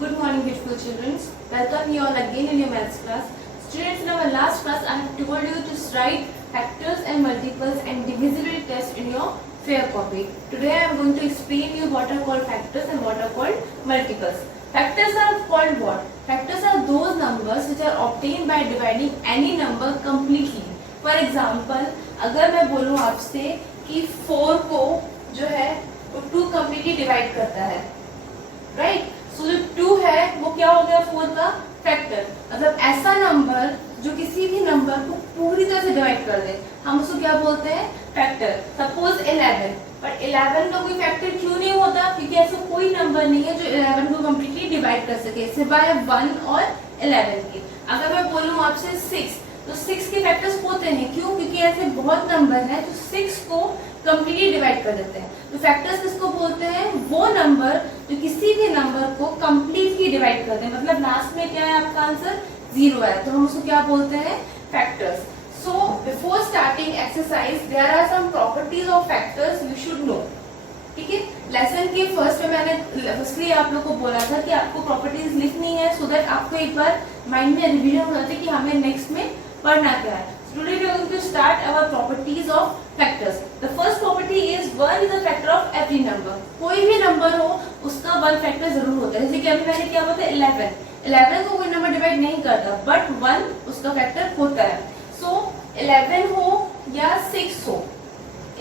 Good morning, beautiful children. Welcome you all again in your maths class. Students, in our last class, I have told you to write factors and multiples and divisibility test in your fair copy. Today, I am going to explain you what are called factors and what are called multiples. Factors are called what? Factors are those numbers which are obtained by dividing any number completely. For example, अगर मैं बोलूँ आपसे कि 4 को जो है वो 2 completely divide करता है, राइट? सो जो 2 है वो क्या हो गया 4 का फैक्टर. मतलब ऐसा नंबर जो किसी भी नंबर को पूरी तरह से डिवाइड कर दे, हम उसको क्या बोलते हैं? फैक्टर. सपोज 11, पर 11 का कोई फैक्टर क्यों नहीं होता? क्योंकि ऐसा कोई नंबर नहीं है जो 11 को कम्प्लीटली डिवाइड कर सके सिवाय 1 और 11 के. अगर मैं बोलूँ आपसे 6, तो 6 के फैक्टर्स होते हैं. क्यों? क्योंकि ऐसे बहुत नंबर हैं जो 6 को कम्प्लीटली डिवाइड कर देते हैं. तो फैक्टर्स किसको बोलते हैं? वो नंबर जो किसी भी नंबर को कम्प्लीटली डिवाइड कर दे. मतलब लास्ट में क्या है आपका आंसर? 0 है, तो हम उसको क्या बोलते हैं? Factors. So before starting exercise there are some properties of factors you should know. ठीक है, लेसन के फर्स्ट में मैंने फर्स्टली आप लोग को बोला था कि आपको प्रॉपर्टीज लिखनी है सो दैट आपको एक बार माइंड में रिवीजन हो जाता है कि हमें नेक्स्ट में पढ़ना क्या है. Today we are going to start our properties of factors. The first property is 1 is a factor of every number. कोई भी नंबर हो उसका 1 फैक्टर जरूर होता है. जैसे कि अभी मैंने क्या बताया 11 को कोई नंबर डिवाइड नहीं करता बट 1 उसका फैक्टर होता है. सो 11 हो या 6 हो,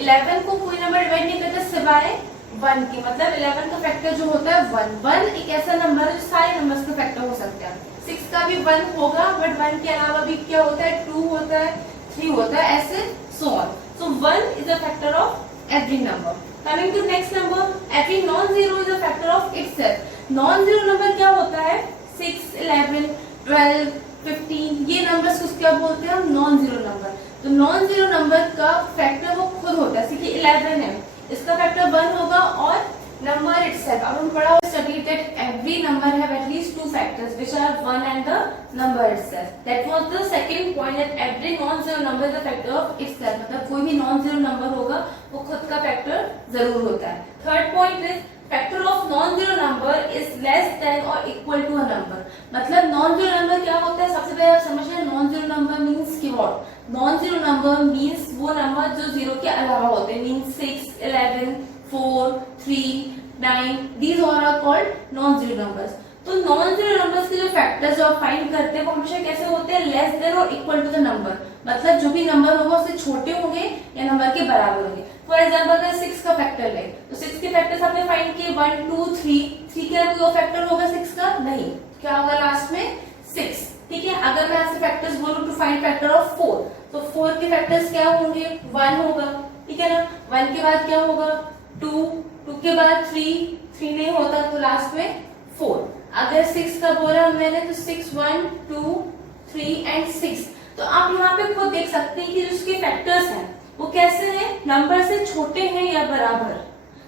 11 को कोई नंबर डिवाइड नहीं करता सिवाय 1 की. मतलब 11 का फैक्टर जो होता है 1 एक ऐसा नंबर है जो सारे नंबर्स का फैक्टर हो सकता है. 6 का भी 1 होगा बट 1 के अलावा भी क्या होता है? 2 होता है, 3 होता है, ऐसे so on. So 1 is a factor of every number. Coming to next number, every non-zero is a factor of itself. Non-zero number क्या होता है? 6, 11, 12, 15 ये नंबर्स को क्या बोलते हैं हम? Non-zero number. तो नॉन-जीरो नंबर का फैक्टर वो खुद होता है. जैसे कि 11 है, इसका फैक्टर 1 होगा और नंबर इटसेल्फ. अब हम पढ़ा studied that every number have at least 2 factors which are 1 and the number itself. That was the second point, that every non-zero number is a factor of itself. मतलब कोई भी non-zero number होगा वो खुद का फैक्टर जरूर होता है. Third point is factor of non-zero number is less than or equal to a number. मतलब non-zero number क्या होता है? सबसे पहले आप समझिए non-zero number means कि what? Non-zero number means वो नंबर जो 0 के अलावा होते हैं. means 6, 11, 4, 3, 9, these all are called non-zero numbers. तो non-zero numbers के जो फैक्टर्स जो आप फाइंड करते हैं वो हमेशा कैसे होते हैं? लेस देन और इक्वल टू द नंबर. मतलब जो भी नंबर होगा उससे छोटे होंगे या नंबर के बराबर होंगे. फॉर एग्जांपल अगर 6 का फैक्टर ले तो 6 के फैक्टर्स आपने फाइंड किए 1, 2, 3 का कोई फैक्टर होगा 6 का? नहीं. क्या होगा लास्ट में? 6. ठीक है, अगर मैं आपसे फैक्टर्स बोलूं टू फाइंड फैक्टर ऑफ 4 तो 4 के फैक्टर्स क्या होंगे? 1 होगा. ठीक है ना. 1 के बाद क्या होगा? 2 के बाद 3 नहीं होता तो लास्ट में 4. अगर 6 का बोला मैंने तो 6, 1, 2, 3 एंड 6. तो आप यहाँ पे खुद देख सकते हैं कि जो उसके फैक्टर्स हैं वो कैसे हैं? नंबर से छोटे हैं या बराबर.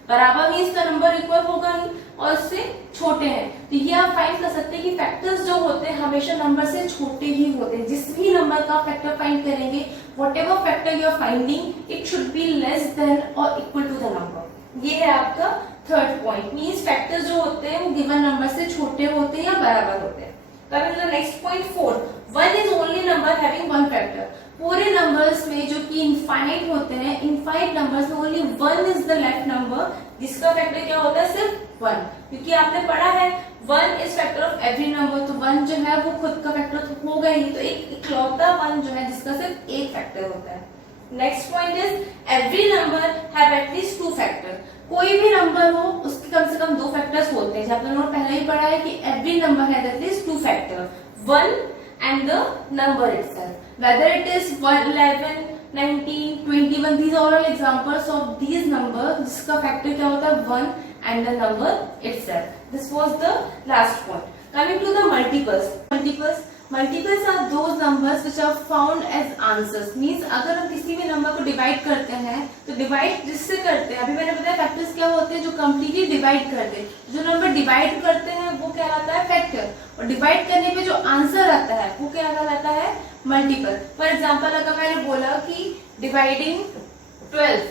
बराबर मीन्स का नंबर इक्वल होगा ही और उससे छोटे हैं. तो ये आप फाइंड कर सकते हैं कि फैक्टर्स जो होते हैं हमेशा नंबर से छोटे ही होते हैं. जिस भी नंबर का फैक्टर फाइंड करेंगे whatever factor you are finding it should be less than or equal to the number. ये है आपका थर्ड पॉइंट. मींस फैक्टर्स जो होते हैं वो गिवन नंबर से छोटे होते हैं या बराबर होते हैं. Coming to the next point 4, 1 is only number having 1 factor. पूरे नंबर्स में जो कि इनफाइनाइट होते हैं, इनफाइनाइट नंबर्स में only 1 is the left number जिसका फैक्टर क्या होता है? सिर्फ 1. क्योंकि आपने पढ़ा है 1 is factor of every number. तो 1 जो है वो खुद का फैक्टर तो होगा ही. तो एक इकलौता 1 जो है जिसका सिर्फ एक फैक्टर होता है. Next point is every number have at least 2 factor. कोई भी नंबर हो उसके कम से कम 2 फैक्टर्स होते हैं. आप लोगों ने पहले ही पढ़ा है कि every number has at least 2 factor, 1 and the number itself. Whether it is 11, 19, 21 these are all examples of these numbers जिसका फैक्टर क्या होता है? 1 and the number itself. This was the last point. Coming to the multiples. Multiples are those numbers which are found as answers. Means अगर हम किसी भी number को divide करते हैं तो डिवाइड जिससे करते हैं, अभी मैंने बताया फैक्टर्स क्या होते हैं? जो कम्प्लीटली डिवाइड करते हैं. जो नंबर डिवाइड करते हैं वो क्या कहलाता है? फैक्टर. और डिवाइड करने पे जो आंसर आता है वो क्या कहलाता है? मल्टीपल. फॉर एग्जाम्पल अगर मैंने बोला कि डिवाइडिंग 12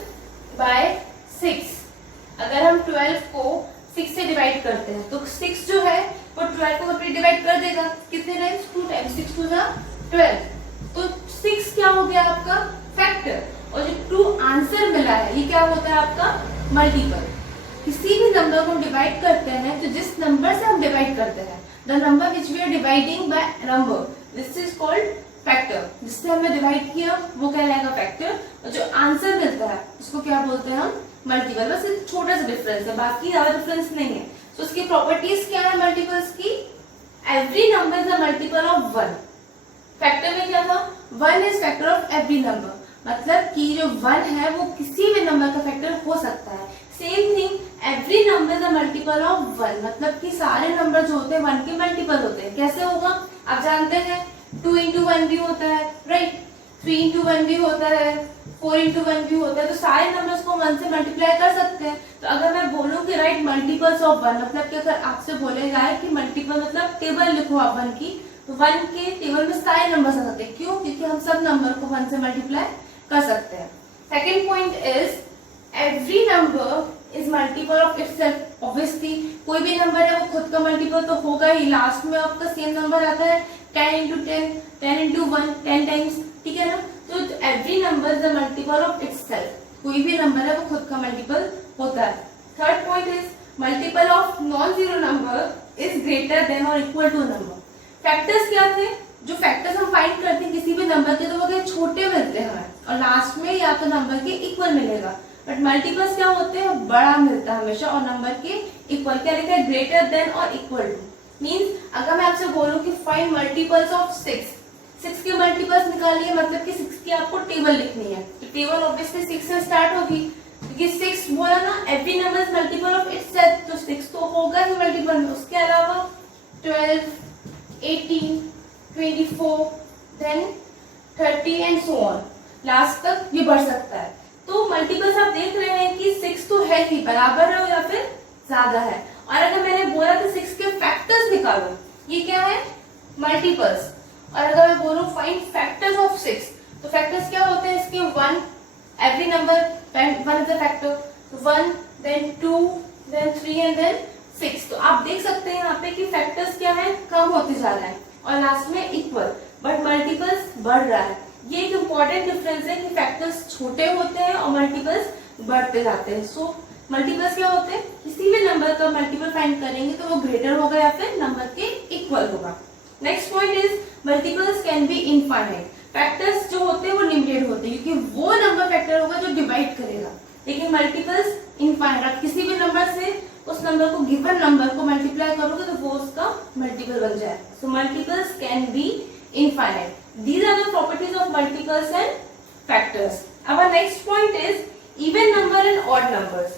बाय 6, अगर हम 12 को 6 से डिवाइड करते हैं तो 6 जो है वो 12 को कंप्लीट डिवाइड कर देगा, कितने टाइम्स, 2 टाइम्स, 6 टू द 12, तो 6 क्या हो गया आपका फैक्टर, और जो ट्रू आंसर मिला है ये क्या होता है आपका मल्टीपल। किसी भी नंबर को डिवाइड करते हैं तो जिस नंबर से हम डिवाइड करते हैं, the number which we are dividing by number, this is called factor. जिससे हमने डिवाइड किया वो कहलाएगा फैक्टर, और जो आंसर मिलता है उसको क्या बोलते हैं हम मल्टीपल। बस एक छोटा सा डिफरेंस है, बाकी ज्यादा डिफरेंस नहीं है। तो उसकी प्रॉपर्टीज क्या है मल्टीपल्स की, every number is a multiple of 1। Factor में क्या था, 1 is factor of every number, मतलब कि जो 1 है वो किसी भी नंबर का फैक्टर हो सकता है। Same thing, every number is a multiple of 1, मतलब कि सारे नंबर जो होते हैं 1 के मल्टीपल होते हैं। कैसे होगा आप जानते हैं, 2 into 1 भी होता है, राइट, 3 into 1 भी होता है, 4 into 1 भी होता है, तो सारे नंबर्स को 1 से मल्टीप्लाई कर सकते हैं। तो अगर मैं बोलूं कि राइट मल्टीपल्स ऑफ 1, मतलब कि अगर आपसे बोले जाए कि मल्टीपल मतलब टेबल लिखो आप 1 की, तो 1 के टेबल में सारे नंबर्स आ सकते हैं। क्यों, क्योंकि हम सब नंबर को 1 से मल्टीप्लाई कर सकते हैं। Second point is every number is multiple of itself. Obviously कोई भी नंबर है वो खुद का मल्टीपल तो होगा ही, लास्ट में आपका सेम नंबर आता है 10 into 10, 10 into 1, 10 टाइम्स, ठीक है ना। तो every number is a multiple of itself, कोई भी नंबर है वो खुद का मल्टीपल होता है। Third point is multiple of non zero number is greater than और इक्वल टू नंबर। फैक्टर्स क्या थे, जो फैक्टर्स हम फाइंड करते हैं किसी भी नंबर के, तो वो क्या छोटे मिलते हैं हमें, और लास्ट में या तो नंबर के इक्वल मिलेगा। बट मल्टीपल्स क्या होते हैं, बड़ा मिलता है हमेशा और नंबर के इक्वल। क्या लिखा है, ग्रेटर देन और इक्वल टू। मीन्स अगर मैं आपसे बोलूं कि फाइंड मल्टीपल्स ऑफ 6 के मल्टीपल्स निकालिए, मतलब कि 6 की आपको टेबल लिखनी है, तो टेबल ऑब्वियसली 6 से स्टार्ट होगी, क्योंकि 6 बोला ना every number is multiple of itself, तो 6 तो होगा ही मल्टीपल में। उसके अलावा 12, 18, 24, then 30 and so on, last तक ये बढ़ सकता है। तो मल्टीपल्स आप देख रहे हैं कि 6 तो है ही, बराबर है या फिर ज्यादा है। और अगर मैंने बोला कि 6 के फैक्टर्स निकालो, ये क्या है मल्टीपल्स। और अगर मैं बोलूं फाइंड फैक्टर्स ऑफ 6, तो फैक्टर्स क्या होते हैं इसके, 1, every number 1 is a factor, 1 then 2 then 3 and then 6। तो आप देख सकते हैं यहाँ पे कि फैक्टर्स क्या है, कम होते जा रहा है और लास्ट में इक्वल, बट मल्टीपल्स बढ़ रहा है। ये एक इम्पॉर्टेंट डिफरेंस है कि फैक्टर्स छोटे होते हैं और मल्टीपल्स बढ़ते जाते हैं। सो मल्टीपल्स क्या होते हैं, किसी भी नंबर का मल्टीपल फाइंड करेंगे तो वो ग्रेटर होगा या फिर नंबर के इक्वल होगा। Next point is multiples can B infinite. Factors जो होते हैं वो लिमिटेड होते हैं, क्योंकि वो नंबर फैक्टर होगा जो डिवाइड करेगा, लेकिन मल्टीपल्स इनफाइनाइट। आप किसी भी नंबर से उस नंबर को, गिवन नंबर को मल्टीप्लाई करोगे तो वो उसका मल्टीपल बन जाएगा। So multiples can be infinite. These are the properties of multiples and factors. Our next point is even number and odd numbers.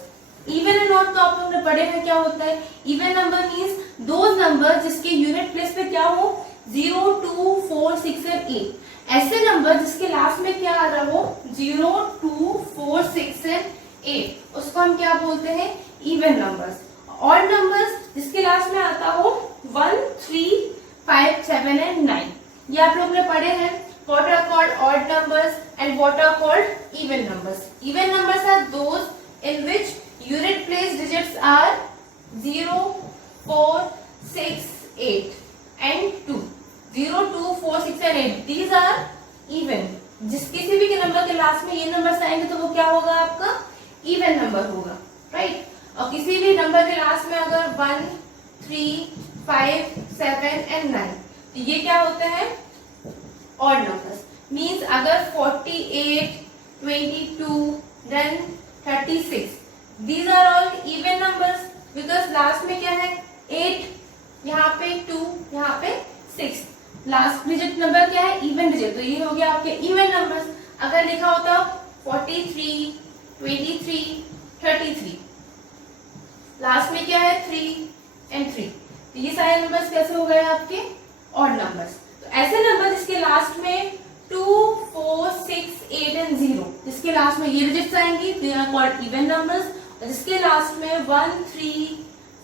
Even and odd तो आप लोगों ने पढ़े हैं क्या होता है। Even number means those numbers जिसके यूनिट प्लेस पे क्या हो, 0, 2, 4, 6 and 8। ऐसे नंबर जिसके लास्ट में क्या आ रहा हो, 0, 2, 4, 6 and 8, उसको हम क्या बोलते हैं, इवन नंबर्स। ऑड नंबर्स जिसके लास्ट में आता हो 1, 3, 5, 7 and 9, ये आप लोग ने पढ़े हैं। What are called odd numbers and what are called even numbers? Even numbers are those in which unit place digits are 0, 4, 6, 8 and 2. 0, 2, 4, 6 and 8. These are even. जिस किसी भी के नंबर के लास्ट में ये नंबर्स आएंगे तो वो क्या होगा आपका इवन नंबर होगा, राइट। और किसी भी नंबर के लास्ट में अगर 1, 3, 5, 7 and 9, तो ये क्या होते हैं ऑड नंबर्स। मींस अगर 48, 22, then 36, these are all even numbers, because last में क्या है 8, यहाँ पे 2, यहाँ पे 6, लास्ट डिजिट नंबर क्या है इवन डिजिट, तो ये हो गया आपके इवन नंबर्स। अगर लिखा होता 43, 23, 33, लास्ट में क्या है 3 and 3, तो ये सारे नंबर्स कैसे हो गए आपके ऑड नंबर्स। तो ऐसे नंबर जिसके लास्ट में 2, 4, 6, 8 and 0, जिसके लास्ट में ये डिजिट्स आएंगी they are called even numbers, और जिसके लास्ट में 1, 3,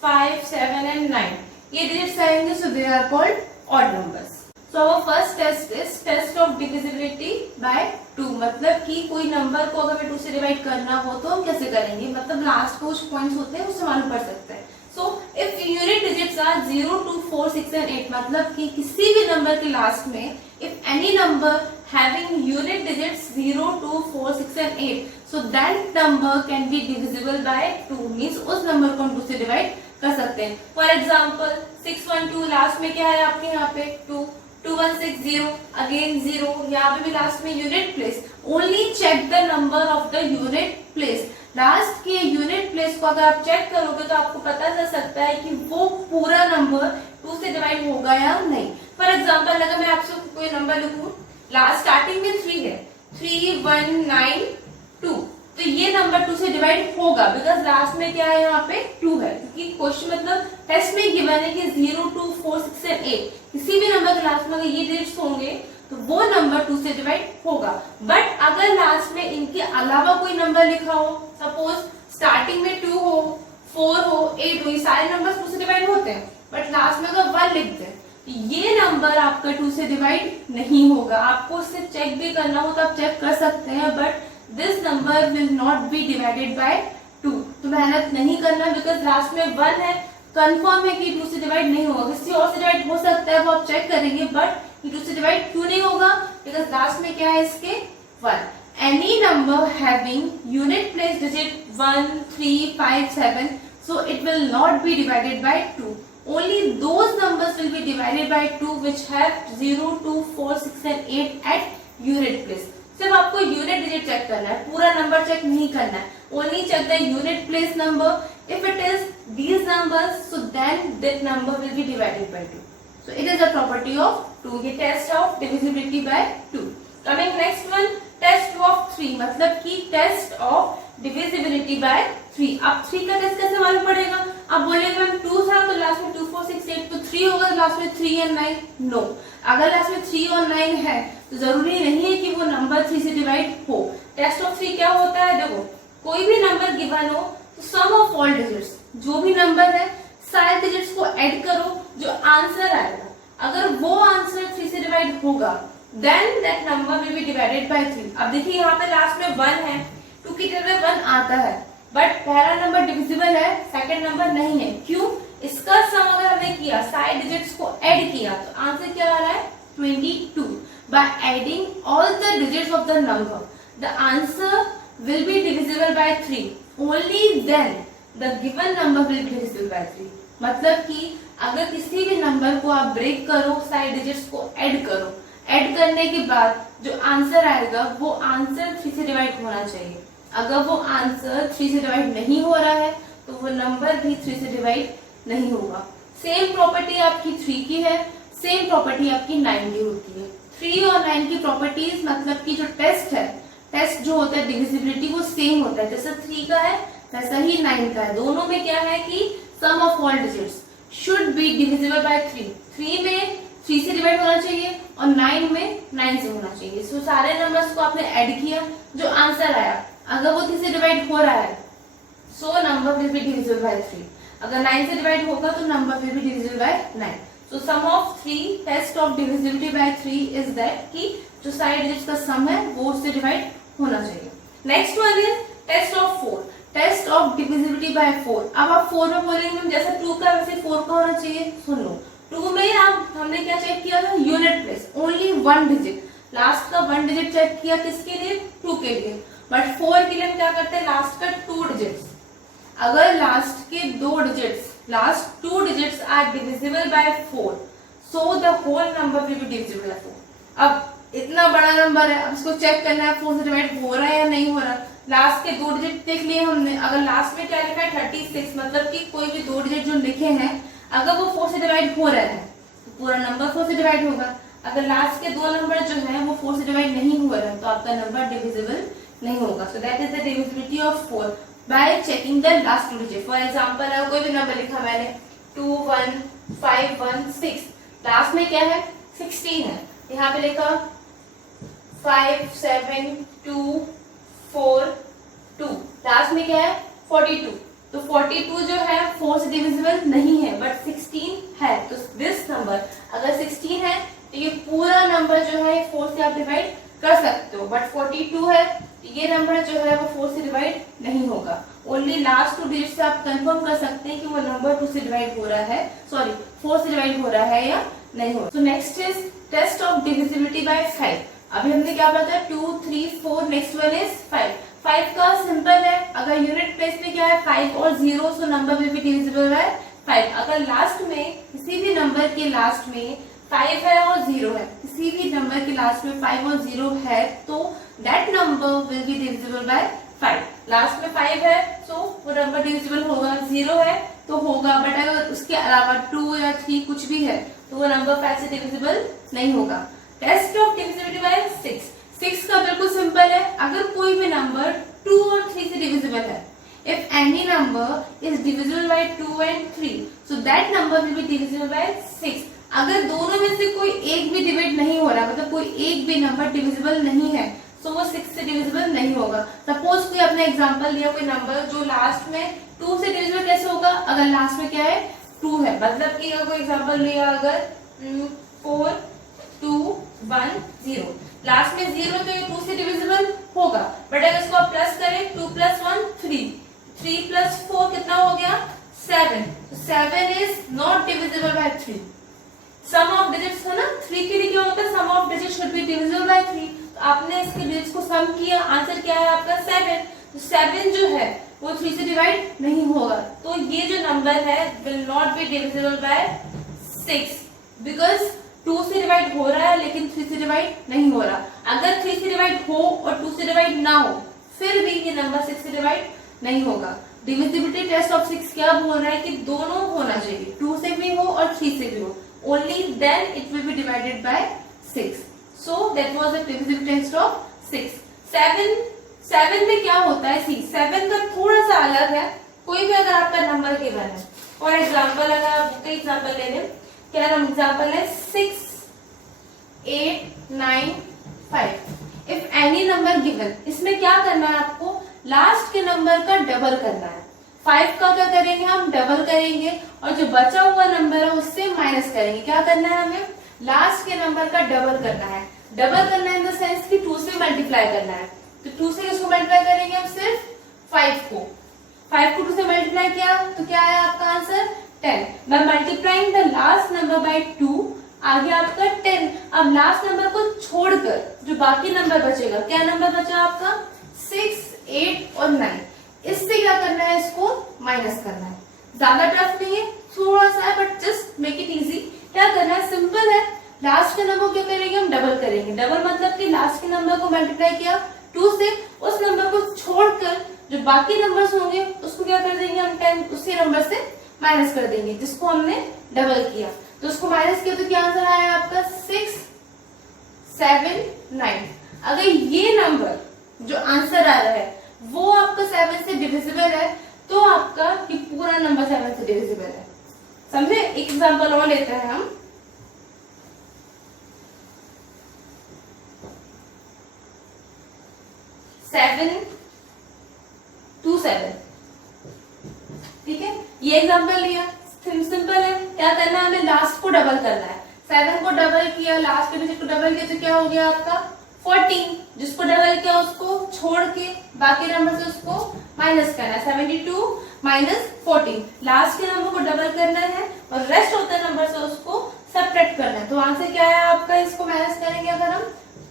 5, 7 and 9 ये डिजिट्स आएंगे, so they are called odd numbers. So our first test is test of divisibility by 2, मतलब कि कोई नंबर को अगर 2 से डिवाइड करना हो तो हम कैसे करेंगे, मतलब लास्ट को कुछ पॉइंट्स होते हैं उससे मालूम पड़ सकता है। सो इफ यूनिट डिजिट्स का 0 2 4 6 एंड 8, मतलब कि किसी भी नंबर के लास्ट में if any number having unit digits 0 2 4 6 and 8, so that number can be divisible bye 2, means उस नंबर को हम 2 से डिवाइड कर सकते हैं. फॉर एग्जांपल 612 लास्ट में क्या है आपके यहाँ पे 2, 2160 अगेन 0, यहाँ पे भी लास्ट में unit place. Only check the number of the unit place. Last के यूनिट प्लेस को अगर आप चेक करोगे तो आपको पता चल सकता है कि वो पूरा नंबर 2 से डिवाइड होगा या नहीं. फॉर एग्जांपल अगर मैं आपसे कोई नंबर लिखूं, लास्ट स्टार्टिंग में 3 है, 3192, तो ये नंबर 2 से डिवाइड होगा बिकॉज लास्ट में क्या है यहाँ पे 2 है. क्योंकि क्वेश्चन मतलब टेस्ट में गिवन है कि 0 2 4 6 एंड 8 किसी भी नंबर के लास्ट में अगर ये डिजिट्स होंगे तो वो नंबर 2 से डिवाइड होगा. बट अगर लास्ट में इनके अलावा कोई नंबर लिखा हो, सपोज स्टार्टिंग में 2 हो, 4 हो, 8 हो, ये सारे नंबर 2 से डिवाइड होते हैं, बट लास्ट में अगर 1 लिख दे ये नंबर आपका 2 से डिवाइड नहीं होगा. आपको इससे चेक भी करना हो तो आप चेक कर सकते हैं, but this number will not be divided bye 2. तो मेहनत नहीं करना बिकॉज लास्ट में 1 है, कंफर्म है कि 2 से डिवाइड नहीं होगा. किसी और से डिवाइड हो सकता है वो आप चेक करेंगे, बट 2 से डिवाइड क्यों नहीं होगा बिकॉज लास्ट में क्या है इसके 1. Any number having unit place digit 1 3 5 7, so it will not be divided by 2. Only those numbers will be divided by 2 which have 0 2 4 6 and 8 at unit place. सिर्फ आपको यूनिट डिजिट चेक करना है, पूरा number check नहीं करना है. Only check the unit place number. If it is these numbers, so then that number will be divided by 2. So it is a property of 2. ये test of divisibility by 2. Coming next one, test of 3, मतलब कि test of divisibility by 3. अब 3 का test कैसे मालूम पड़ेगा? अब बोलेंगे मैम 2 था तो लास्ट में 2 4 6 8, तो 3 होगा तो लास्ट में 3 और 9. नो, अगर लास्ट में 3 और 9 है तो जरूरी नहीं है कि वो नंबर 3 से डिवाइड हो. टेस्ट ऑफ 3 क्या होता है? देखो, कोई भी नंबर गिवन हो तो सम ऑफ ऑल डिजिट्स, जो भी नंबर है सारे डिजिट्स को ऐड करो, जो आंसर आएगा अगर वो आंसर 3 से डिवाइड होगा then that number will be divided by 3. अब देखिए यहाँ पे लास्ट में 1 है, 2 की जगह 1 आता है, बट पहला नंबर डिविजिबल है, सेकंड नंबर नहीं है. क्यों? इसका सम अगर हमने किया, सारे डिजिट्स को ऐड किया, तो आंसर क्या आ रहा है 22. By adding all the digits of the number the answer will be divisible by 3. Only then the given number will be divisible by 3. मतलब कि अगर किसी भी नंबर को आप ब्रेक करो, सारे डिजिट्स को ऐड करो, ऐड करने के बाद जो आंसर आएगा वो आंसर 3 से डिवाइड होना चाहिए. अगर वो आंसर 3 से डिवाइड नहीं हो रहा है तो वो नंबर भी 3 से डिवाइड नहीं होगा. सेम प्रॉपर्टी आपकी 3 की है, सेम प्रॉपर्टी आपकी 9 की होती है. 3 और 9 की प्रॉपर्टीज मतलब कि जो टेस्ट है, टेस्ट जो होता है डिविजिबिलिटी वो सेम होता है. जैसे 3 का है वैसा ही 9 का है. दोनों में क्या है कि sum of all digits should be divisible by 3. 3 में 3 से डिवाइड होना चाहिए और 9 में 9 से होना चाहिए. सो सारे नंबर्स को आपने ऐड किया, जो आंसर आया अगर वो 3 से डिवाइड हो रहा है so number will be divisible by 3. अगर 9 से डिवाइड होगा तो number will be divisible by 9. So sum of 3, test of divisibility by 3 is that कि जो सारे डिजिट्स का सम है वो उससे डिवाइड होना चाहिए. Next one is test of 4, test of divisibility by 4. अब आप 4 में बोलेंगे जैसे 2 का वैसे 4 का होना चाहिए. सुन लो, 2 में आप हमने क्या चेक किया था? Unit place, only 1 digit. Last का 1 डिजिट चेक किया किसके लिए? 2 के लिए. बट 4 के लिए हम क्या करते हैं? लास्ट का 2 डिजिट्स. अगर लास्ट के 2 digits, last 2 digits are divisible by 4, so the whole number will be divisible by 4. अब इतना बड़ा नंबर है, अब इसको चेक करना है 4 से डिवाइड हो रहा है या नहीं हो रहा. लास्ट के 2 डिजिट देख लिए हमने. अगर लास्ट में क्या लिखा है 36, मतलब कि कोई भी 2 डिजिट जो लिखे हैं अगर वो 4 से डिवाइड हो रहे हैं तो पूरा नंबर 4 से डिवाइड होगा. अगर लास्ट के 2 नंबर जो है वो 4 से डिवाइड नहीं हो रहे हैं तो आपका नंबर डिविजिबल नहीं होगा. So that is the divisibility of 4 bye checking the last 2 digit. For example अगर कोई भी नंबर लिखा मैंने 2 1 5 1 6, लास्ट में क्या है 16 है, यहाँ पे लिखा 5 7 2 4 2, लास्ट में क्या है 42. तो 42 जो है 4 से डिविजिबल नहीं है बट 16 है. तो दिस नंबर अगर 16 है तो ये पूरा नंबर जो है 4 से आप डिवाइड कर सकते हो. बट 42 है तो ये नंबर जो है वो 4 से डिवाइड नहीं होगा. ओनली लास्ट 2 डिजिट से आप कंफर्म कर सकते हैं कि वो नंबर 2 से डिवाइड हो रहा है, सॉरी 4 से डिवाइड हो रहा है या नहीं हो रहा। तो next is test of divisibility by 5। अभी हमने क्या पढ़ा था, 2, 3, 4, नेक्स्ट वन इज 5। 5 का सिंपल है, अगर यूनिट प्लेस पे क्या है 5 और 0, सो number will be divisible bye 5। अगर लास्ट में किसी भी नंबर के लास्ट में 5 है और 0 है, किसी भी नंबर के लास्ट में 5 और 0 है, तो that number will be divisible bye 5। Last में 5 है तो वो नंबर डिविजिबल होगा, 0 है तो होगा, बट अगर उसके अलावा 2 या 3 कुछ भी है तो वो नंबर 5 से डिविजिबल नहीं होगा। Test of divisibility bye 6। 6 का बिल्कुल सिंपल है, अगर कोई भी नंबर 2 और 3 से डिविजिबल है, if any number is divisible by 2 and 3, so that number will be divisible by 6। अगर दोनों में से कोई एक भी डिवाइड नहीं हो रहा, मतलब कोई एक भी नंबर डिविजिबल नहीं है, तो वो 6 से डिविजिबल नहीं होगा। सपोज कोई अपने एग्जांपल दिया, कोई नंबर जो लास्ट में 2 से डिविजिबल कैसे होगा, अगर लास्ट में क्या है 2 है, मतलब कि अगर कोई एग्जांपल लिया, अगर 4, 2, 1, 0, लास्ट में 0 तो ये 2 से डिविजिबल होगा, बट अगर इसको आप प्लस करें 2 + 1 3, 3 + 4 कितना हो गया 7, 7 is not divisible by 3। Sum of digits है ना, 3 के लिए क्या होता है, sum of digit should be divisible by 3। तो आपने इसके डिजिट्स को सम किया, आंसर क्या है आपका 7। तो 7 जो है वो 3 से डिवाइड नहीं होगा, तो ये जो नंबर है will not be divisible bye 6, because 2 से डिवाइड हो रहा है लेकिन 3 से डिवाइड नहीं हो रहा। अगर 3 से डिवाइड हो और 2 से डिवाइड ना हो, फिर भी ये नंबर 6 से डिवाइड नहीं होगा। डिविजिबिलिटी टेस्ट ऑफ 6 क्या बोल रहा है कि दोनों होना चाहिए, 2 से भी हो और 3 से भी हो, only then it will be divided by 6. So that was the divisibility test of 6. 7 में क्या होता है, सी 7 का थोड़ा सा अलग है। कोई भी अगर आपका नंबर गिवन है, फॉर एग्जाम्पल अगर आप कई एग्जाम्पल ले लें, क्या एग्जाम्पल है 6, 8, 9, 5। इफ एनी नंबर गिवन, इसमें क्या करना है आपको, लास्ट के नंबर का डबल करना है। 5 का क्या करेंगे हम, डबल करेंगे, और जो बचा हुआ नंबर है उससे माइनस करेंगे। क्या करना है हमें, लास्ट के नंबर का डबल करना है। डबल करना है इन द सेंस कि 2 से मल्टीप्लाई करना है। तो 2 से किसको मल्टीप्लाई करेंगे हम, सिर्फ 5 को। 5 को 2 से मल्टीप्लाई किया तो क्या आया आपका answer 10। By multiplying the last number by 2 आ गया आपका 10। अब लास्ट नंबर को छोड़कर जो बाकी नंबर बचेगा, क्या नंबर बचा आपका 6, 8 और 9, इससे क्या करना है, इसको माइनस करना है। ज्यादा टफ नहीं है, थोड़ा सा है, but just make it easy. क्या करना है, सिंपल है, लास्ट के नंबर को क्या करेंगे हम, डबल करेंगे। डबल मतलब कि लास्ट के नंबर को मल्टीप्लाई किया 2 से, उस नंबर को छोड़कर जो बाकी नंबर्स होंगे उसको क्या कर देंगे हम 10, उसी नंबर से माइनस कर देंगे जिसको हमने डबल किया। तो उसको माइनस किया तो क्या आंसर आया आपका 6, 7, 9। अगर ये नंबर जो आंसर आ रहा है वो आपका 7 से डिविजिबल है, तो आपका ये पूरा नंबर 7 से डिविजिबल है। समझे? एक एग्जांपल और लेते हैं हम। 7, 2, 7, ठीक है, ये एग्जांपल लिया, सिंपल है। क्या करना है, हमें लास्ट को डबल करना है। 7 को डबल किया, लास्ट के डिजिट को डबल किया तो क्या हो गया आपका 14। जिसको डबल किया उसको छोड़ के बाकी नंबर से उसको माइनस करना है। 72 माइनस 14, लास्ट के नंबर को डबल करना है और रेस्ट होता नंबर से उसको सब्ट्रैक्ट करना है। तो आंसर क्या है आपका, इसको माइनस करेंगे अगर हम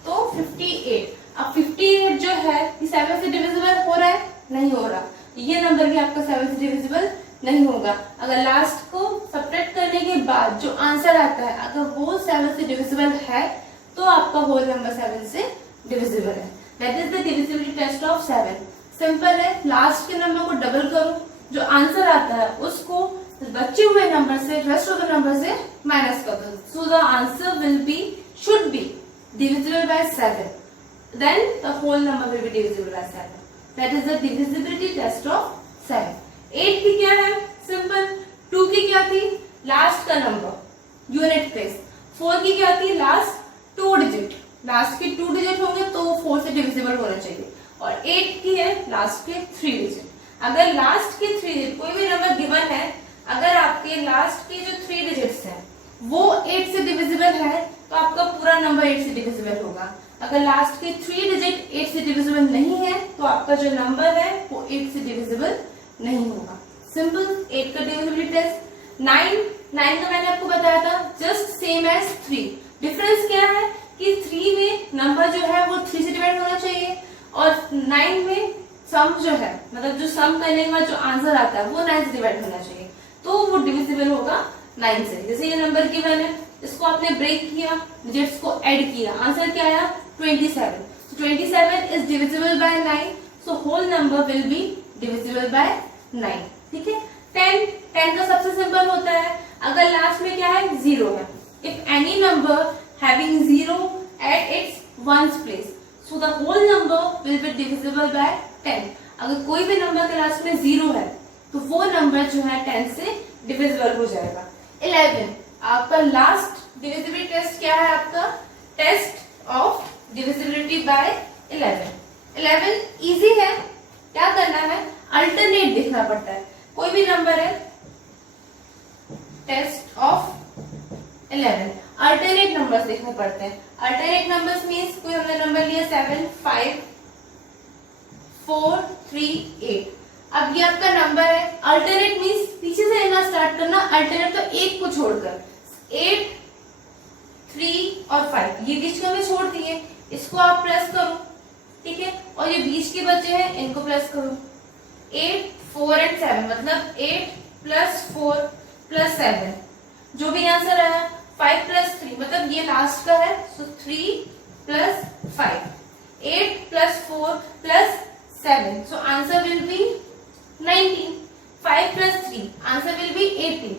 तो 58। अब 58 जो है ये 7 से डिविजिबल हो रहा है, नहीं हो रहा, ये नंबर भी आपका 7 से डिविजिबल नहीं होगा। अगर लास्ट को सब्ट्रैक्ट करने के बाद जो आंसर आता है अगर वो 7 से डिविजिबल है तो आपका होल नंबर 7 से डिविजिबल है। That is the divisibility test of 7। Simple है, लास्ट के नंबर को डबल करो, जो आंसर आता है उसको बचे हुए नंबर से, रेस्ट ऑफ द नंबर से माइनस कर दो। So the answer will be, should be divisible by 7. Then the whole number will be divisible by 7. That is the divisibility test of 7. 8 की क्या है, सिंपल। 2 की क्या थी, लास्ट का नंबर यूनिट प्लेस। 4 की क्या थी, लास्ट 2 डिजिट, लास्ट के 2 डिजिट होंगे तो 4 से डिविजिबल होना चाहिए। और 8 की है लास्ट के 3 डिजिट। अगर लास्ट के 3 डिजिट कोई भी नंबर गिवन है, अगर आपके लास्ट के जो 3 डिजिट्स हैं वो 8 से डिविजिबल है तो आपका पूरा नंबर 8 से डिविजिबल होगा। अगर लास्ट के 3 डिजिट 8 से डिविजिबल नहीं है तो आपका जो नंबर है वो 8 से डिविजिबल नहीं होगा। सिंपल 8 का डिविजिबिलिटी टेस्ट। 9 का मैंने आपको बताया था जस्ट सेम एज 3। डिफरेंस क्या है कि 3 में नंबर जो है वो 3 से डिवाइड होना चाहिए और 9 में सम जो है मतलब जो सम करने के बाद जो आंसर आता है वो 9 से डिवाइड होना चाहिए, तो वो डिविजिबल होगा 9 से। जैसे ये नंबर गिवन है, इसको आपने ब्रेक किया, डिजिट्स को ऐड किया, आंसर क्या आया 27। So 27 is divisible by 9, so whole number will be divisible by 9। ठीक है। 10 का सबसे सिंपल होता है, अगर लास्ट में क्या है 0 है, if any number having 0 at its ones place, so the whole number will be divisible by 10। अगर कोई भी नंबर के लास्ट में 0 है तो वो नंबर जो है 10 से डिविजिबल हो जाएगा। 11 आपका लास्ट डिविजिबिलिटी टेस्ट क्या है, आपका test of divisibility by 11। 11 easy है, क्या करना है अल्टरनेट देखना पड़ता है। कोई भी नंबर है, टेस्ट ऑफ 11 अल्टरनेट नंबर्स देखने पड़ते हैं। अल्टरनेट नंबर्स मींस कोई हमने नंबर लिया 7 5 4 3 8। अब ये आपका नंबर है, अल्टरनेट मींस पीछे से लेना स्टार्ट करना, अल्टरनेट तो एक को छोड़कर 8 3 और 5 ये बीच में हमें छोड़ दिए, इसको आप प्लस करो, ठीक है, और ये बीच के बचे हैं इनको प्लस करो। 8 4 एंड 7 मतलब 8 प्लस 4 प्लस 7, जो भी आंसर आया 5 प्लस 3 मतलब ये लास्ट का है, सो 3 plus 5, 8 plus 4 plus 7, so answer will be 19। 5 plus 3 answer will be 18।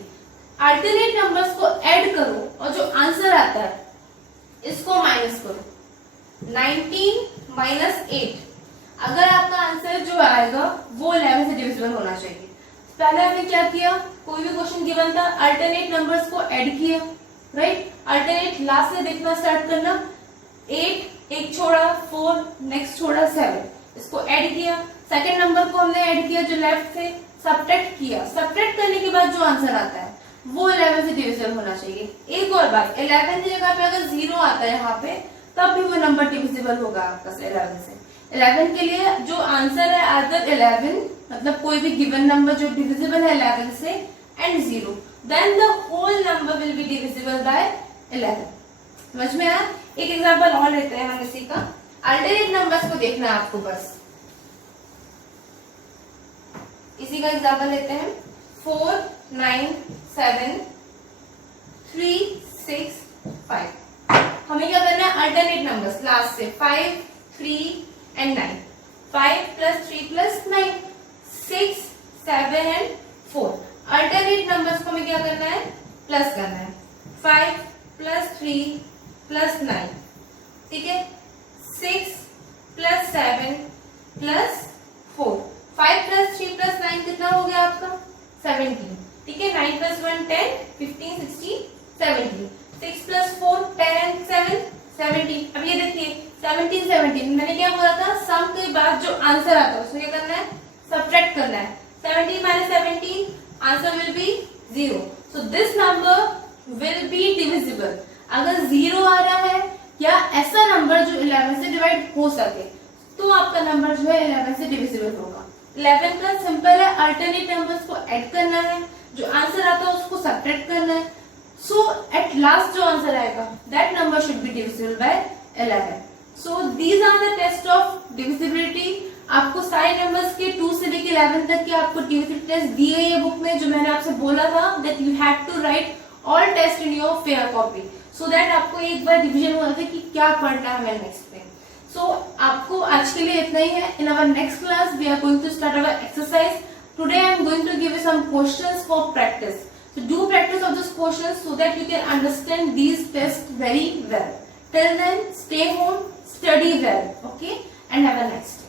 Alternate numbers को ऐड करो और जो आंसर आता है इसको माइनस करो। 19 माइनस 8, अगर आपका आंसर जो आएगा वो 11 से डिविजिबल होना चाहिए। पहले हमने क्या किया, कोई भी क्वेश्चन गिवन था अल्टरनेट नंबर्स को ऐड किया, राइट। अल्टरनेट लास्ट से देखना स्टार्ट करना, 8 एक छोड़ा 4 नेक्स्ट छोड़ा 7, इसको ऐड किया। सेकंड नंबर को हमने ऐड किया जो लेफ्ट से, सब्ट्रैक्ट किया, सब्ट्रैक्ट करने के बाद जो आंसर आता है वो 11 से डिविजिबल होना चाहिए। एक और बात, 11 की जगह पे अगर 0 आता है यहाँ पे तब भी वो नंबर डिविजिबल होगा आपका 11 से। 11 के लिए जो आंसर है आदर 11 मतलब कोई भी गिवन नंबर जो डिविजिबल है 11 से and 0, then the whole number will be divisible by 11। समझ में आया? एक एग्जांपल और लेते हैं हम इसी का। अल्टरनेट नंबर्स को देखना है आपको, बस इसी का एग्जांपल लेते हैं। 4 9 7 3 6 5। हमें क्या करना है अल्टरनेट नंबर्स लास्ट से 5 3 and 9। 5 plus 3 plus 9 6 7 and 4। Alternate numbers को हमें क्या करना है प्लस करना है। 5 प्लस 3 प्लस 9, ठीक है, 6 प्लस 7 प्लस 4। 5 प्लस 3 प्लस 9 कितना हो गया आपका 17, ठीक है। 9 प्लस 1 10 15 16 17। 6 plus 4 10 and 7 17। अब ये देखिए 17 17 मैंने क्या बोला था, सम के बाद जो आंसर आता है उसको क्या करना है सब्ट्रैक्ट करना है। 17 minus 17 answer will be 0, so this number will be divisible. अगर 0 आ रहा है या ऐसा नंबर जो 11 से डिवाइड हो सके तो आपका नंबर जो है 11 से डिविजिबल होगा। 11 का सिंपल है, अल्टरनेट नंबर्स को ऐड करना है, जो आंसर आता है उसको सब्ट्रैक्ट करना है, सो एट लास्ट जो आंसर आएगा that number should be divisible by 11। So these are the test of divisibility. आपको सारे नंबर्स के 2 से लेकर 11 तक के आपको डिविजिबिलिटी टेस्ट दिए है बुक में, जो मैंने आपसे बोला था that you have to write all test in your fair copy, so that आपको एक बार डिवीजन हो जाता है कि क्या पढ़ना है हमें नेक्स्ट में। सो आपको आज के लिए इतना ही है। In our next class we are going to start our exercise. Today I am going to give you some questions for practice, so do practice of these questions so that you can understand these tests very well. Till then, stay home, study well, okay, and have a nice day.